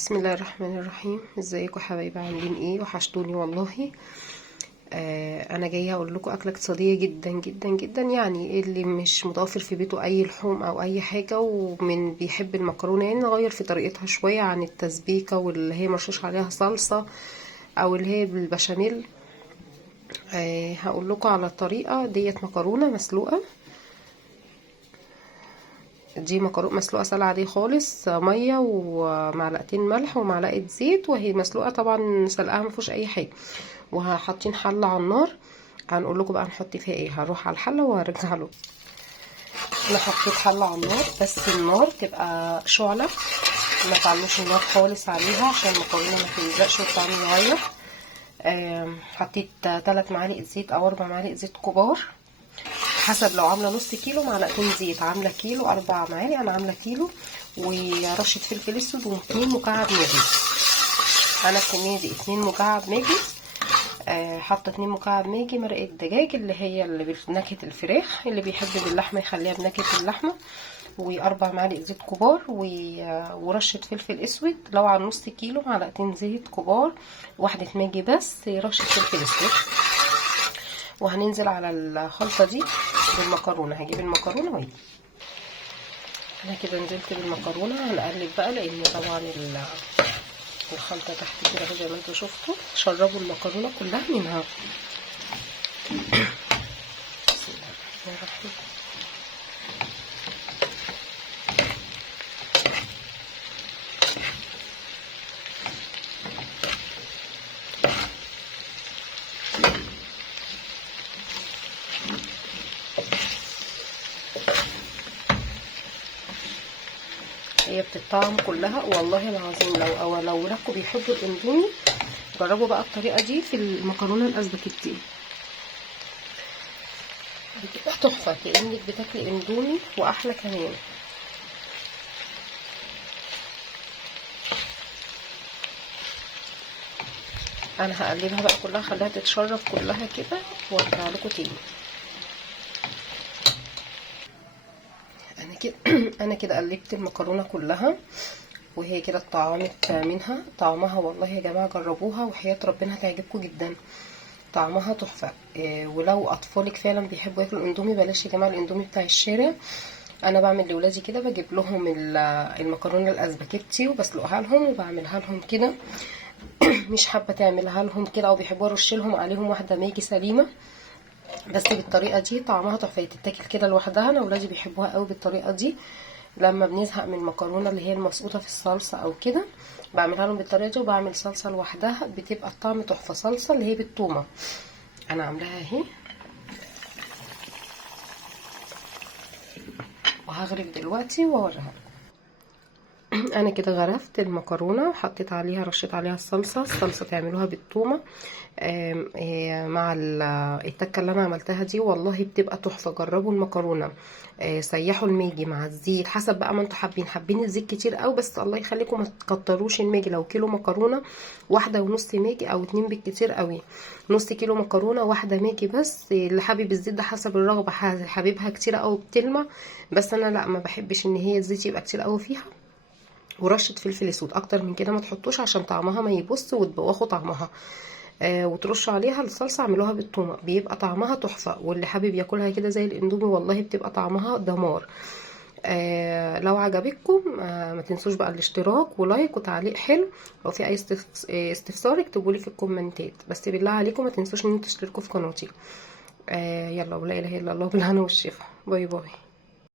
بسم الله الرحمن الرحيم. ازيكم حبايبي؟ عاملين ايه؟ وحشتوني والله. انا جايه اقول لكم اكله اقتصاديه جدا جدا جدا، يعني اللي مش متوفر في بيته اي لحوم او اي حاجه ومن بيحب المكرونه، يعني نغير في طريقتها شويه عن التسبيكه واللي هي مرشوش عليها صلصه او اللي هي بالبشاميل. هقول لكم على الطريقه ديت. مكرونه مسلوقه، دي مكرونه مسلوقه سلقه عاديه خالص، ميه ومعلقتين ملح ومعلقه زيت، وهي مسلوقه طبعا سلقها مفيهوش اي حاجه. وحاطين حله على النار. هنقول لكم بقى نحط فيها ايه. هروح على الحله وهرجع له. انا حطيت حله على النار، بس النار تبقى شعله، ما تعلوش النار خالص عليها عشان المكرونه ما تلزقش والطعم يغير. حطيت 3 معالق زيت او 4 معالق زيت كبار، حسب. لو عامله نص كيلو معلقتين زيت، عامله كيلو 4 معالق، انا عامله كيلو. ورشه فلفل اسود و2 مكعب ماجي. انا الكميه دي 2 مكعب ماجي. حاطه 2 مكعب ماجي. مرقه دجاج اللي هي اللي بنكهه الفراخ، اللي بيحب باللحمه يخليها بنكهه اللحمه. و4 معالق زيت كبار ورشه فلفل اسود. لو على نص كيلو معلقتين زيت كبار، واحده ماجي بس، رشه فلفل اسود. وهننزل على الخلطه دي بالمكرونه. هجيب المكرونه واجي. انا كده نزلت بالمكرونه. هنقلب بقى، لان طبعا الخلطه تحت كده زي ما انتوا شفتوا. شربوا المكرونه كلها منها. بسم الله الرحمن الرحيم. هي بتطعم كلها والله العظيم. لو ولادكم بيحبوا الاندومي، جربوا بقى الطريقه دي في المكرونه الاسباجيتي، بتبقى تحفه، كانك بتاكلي اندومي واحلى كمان. انا هقلبها بقى كلها، خليها تتشرب كلها كده وارجع لكم تاني. انا كده قلبت المكرونه كلها، وهي كده اتطعمت منها. طعمها والله يا جماعه جربوها وحياه ربنا هتعجبكم جدا. طعمها تحفه. ولو اطفالك فعلا بيحبوا ياكلوا اندومي، بلاش يا جماعه الاندومي بتاع الشارع. انا بعمل لاولادي كده، بجيب لهم المكرونه الاسباجيتي وبسلقها لهم وبعملها لهم كده. مش حابه تعملها لهم كده او بيحبوا ارش لهم عليهم واحده ماجي سليمه، بس بالطريقه دي طعمها تحفه. تتاكل كده لوحدها. انا ولادي بيحبوها قوي بالطريقه دي. لما بنزهق من المكرونه اللي هي المسقوطه في الصلصه او كده، بعملها لهم بالطريقه دي. وبعمل صلصه لوحدها بتبقى الطعم تحفه. صلصه اللي هي بالثومه، انا عاملاها اهي. وهغرف دلوقتي واوريها. انا كده غرفت المكرونه وحطيت عليها، رشيت عليها الصلصه تعملوها بالثومه. مع التكه اللي انا عملتها دي والله بتبقى تحفه. جربوا المكرونه. سيحوا الماجي مع الزيت، حسب بقى ما انتوا حابين الزيت كتير قوي، بس الله يخليكم ما تكتروش الماجي. لو كيلو مكرونه، 1.5 ماجي او 2 بالكتير قوي. نص كيلو مكرونه، 1 ماجي بس. اللي حابب الزيت ده حسب الرغبه، حبيبها كتير قوي بتلمع، بس انا لا، ما بحبش ان هي الزيت يبقى كتير قوي فيها. ورشه فلفل اسود. اكتر من كده ما تحطوش عشان طعمها ما يبص وتبوخوا طعمها. وترشوا عليها الصلصه. اعملوها بالثومه، بيبقى طعمها تحفه. واللي حابب ياكلها كده زي الاندومي والله بتبقى طعمها دمار. لو عجبتكم ما تنسوش بقى الاشتراك ولايك وتعليق حلو. لو في اي استفسار اكتبوا لي في الكومنتات، بس بالله عليكم ما تنسوش ان انتوا تشتركوا في قناتي. يلا، ولا اله الا الله، بالهنا والشفا. باي باي.